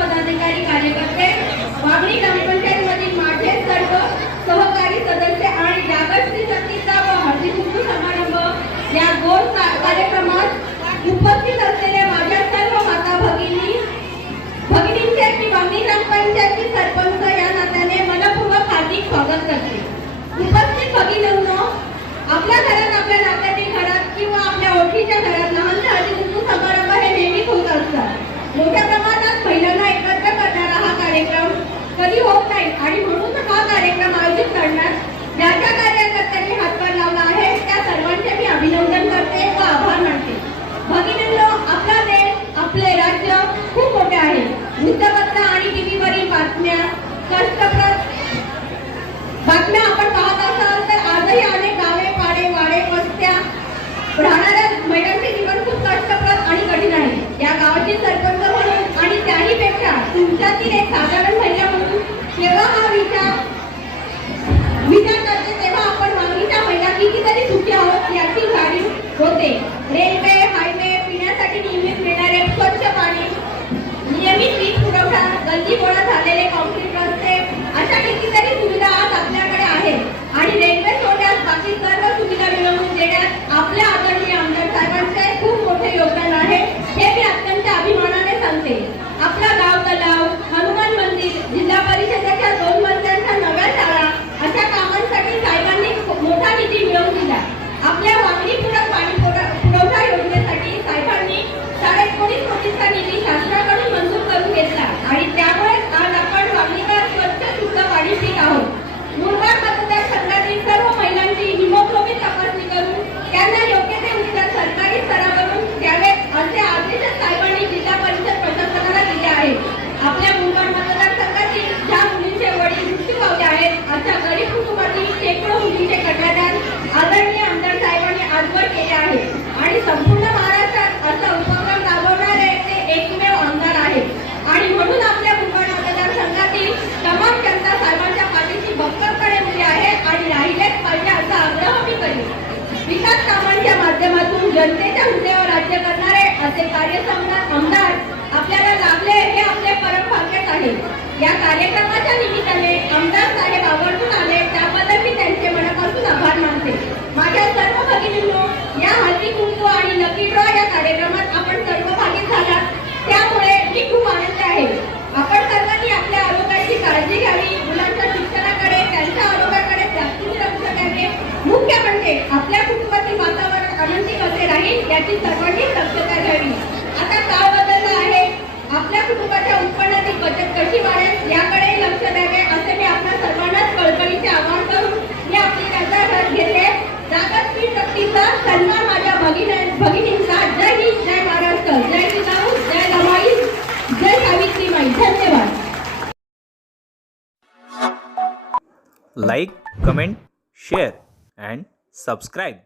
पदाधिकारी कार्यकर्ते वागणी ग्रामपंचायत मधील माझे सर्व सहकारी सदस्य आणि यागस्ती शक्तीचा व हळदी कुंकू समारंभ या गोल कार्यक्रमात उपस्थित असलेल्या माझ्या सर्व माता भगिनी वागणी ग्रामपंचायतची सरपंच या नात्याने मनपूर्वक हार्दिक स्वागत करते. उपस्थित भगिनी आपल्या घरात आपल्या नात्यातील घरात किंवा आपल्या ओळखीच्या घरात लहान हळदी कुंकू समारंभ हे नेहमीच होत असतात. मोठ्या प्रमाणात महिलांना बातम्या आपण विकास कामांच्या माध्यमातून जनतेच्या हृदयावर राज्य करणारे असे कार्यसंघ आमदार आपल्याला लाभले हे आपले परम भाग्यच आहे. या कार्यक्रमाच्या निमित्ताने याची सर्वांनी दक्षता घ्यावी आता काय बदलला आहे? आपल्या कुटुंबाच्या उत्पन्नाची बचत कशी वाढेल याकडे लक्ष द्यावे असे मी आपल्या सर्वांनाच कळकळीचे आवाहन करून मी आपली घेते. शक्तीचा सन्मान माझ्या भगिनी भगिनींचा. जय जय महाराष्ट्र. जय जिजाऊ जय जय सावित्रीबाई. धन्यवाद. Like comment share and subscribe.